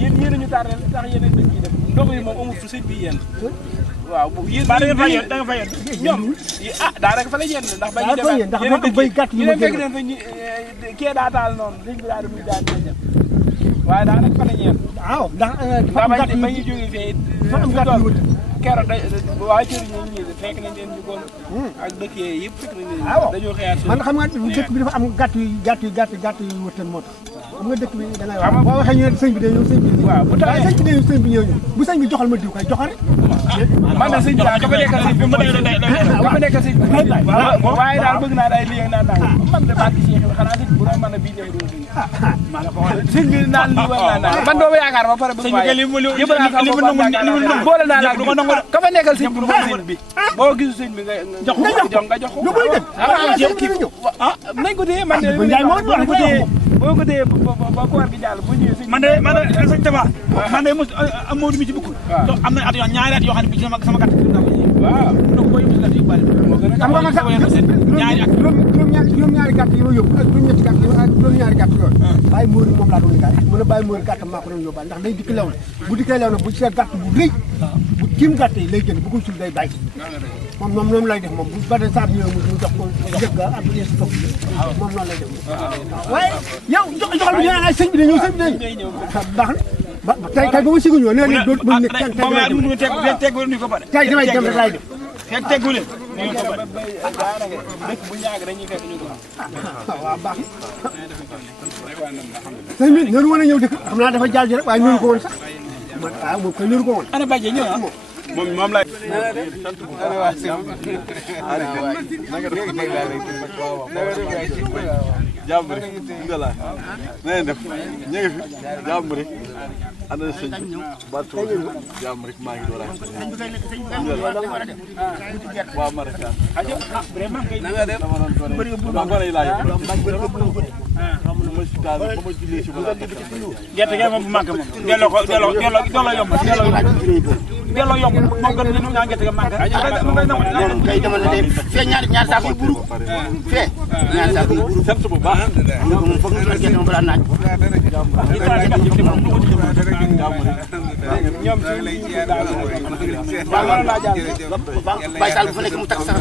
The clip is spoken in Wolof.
yéen ñu tardé tax yéen a dëkk yi def ndox yi moom amul fu sëñ bi yéen waaw yéen da nga fay ñoom daanaka fa la yéen ndax bañu demee ndax ma bay gàtt yi fekk leen fa kee daa taal noonu sëñ bi daal di muy daal di waaye daanaka fa la ñeen waaw ndax dafa am gàtt ba ñu jógee fee dafa am gàtt yu keroog day waa cër ñi fekk nañ leen ñu goon ak dëkk yëpp fekk nañ leen dañoo xëyaat man xam nga dëkk bi dafa am gàtt yu wëttan moo tax xam nga dëkk bi da ngay wax boo waxee ñu ne sëñ bi day ñëw sëñ bi waaw bu tawee sëñ bi day ñëw sëñ bi ñëw bu sëñ bi joxal ma diw kay joxal man na sëñ bi dafa nekkal sëñ bi dafa nekkal sëñ bi waaye daal bëgg naa day lii ak naan daal man de barke Cheikh bi xanaa sëñ bu doon mën a bii ñëw doon sëñ bi naan lii war naa man doo yaakaar ba pare bëgg waaye yëpp naa boole naa nag ka fa nekkal sëñ bi mooy sëñ bi boo gisu sëñ bi nga jox ko nañ ko téye man de boo ko dee ba koor gi jàll bu ñëwee man de sëñ Taba man de mos amoo mi ci bukkul donc am na at yoo ñaari at yoo xam ne bi sama gàtt waaw donc boo yóbbu gàtt yu bari xam nga man sax ñaari at juróom-ñaari gàtt yi ma yóbbu ak juróom-ñetti gàtt yi ak juróom-ñaari gàtt yooyu bàyyi móori moom laa doon gaay mu ne bàyyi móori gàtt maa ko doon yóbbaale ndax day dikk lew na bu dikkee lew na bu see gàtt bu rëy bu tiim gàtt yi lay jënd bu ko sul day bàyyi moom noonu lay def moom bu ba de saat ñëwee mu jox ko njëg ga ak yeesu toog moom noonu lay def waaye yow joxal bi ñu naan ay sëñ bi dañu ñëw sëñ bi dañu baax na tey kay ba ma siguñu woon nee nañ doon ba nekk kenn teg ko pare tey damay dem rek laay def fekk teggu leen dëkk bu ñaag dañuy fekk ñu ko waaw baax na sëñ bi noonu woon a ñëw dëkk xam naa dafa jaal ji rek waaye noonu ko woon sax waaw moom koy noonu ko woon ana bàjje ñëw moom lay jàmm rek ngala na ngeen def ñu ngi fi jàmm rek ana sëñ bi baatu jàmm rek maa ngi door a waaw Maraka na nga def dama lay laaj ma si taal ba ma jullee si wala gerte gi moom bu manqué moom delloo yomb delloo yomb moom gën ñu nga gerte ga manqué kay dama la def fee ñaar saako yu buru fee ñaar saako yu buru sant bu baax moom foog ñu gerte moom balaa naaj ñoom ci lay ci daal waaw la jàll Baye Sall bu fa nekk mu takk sax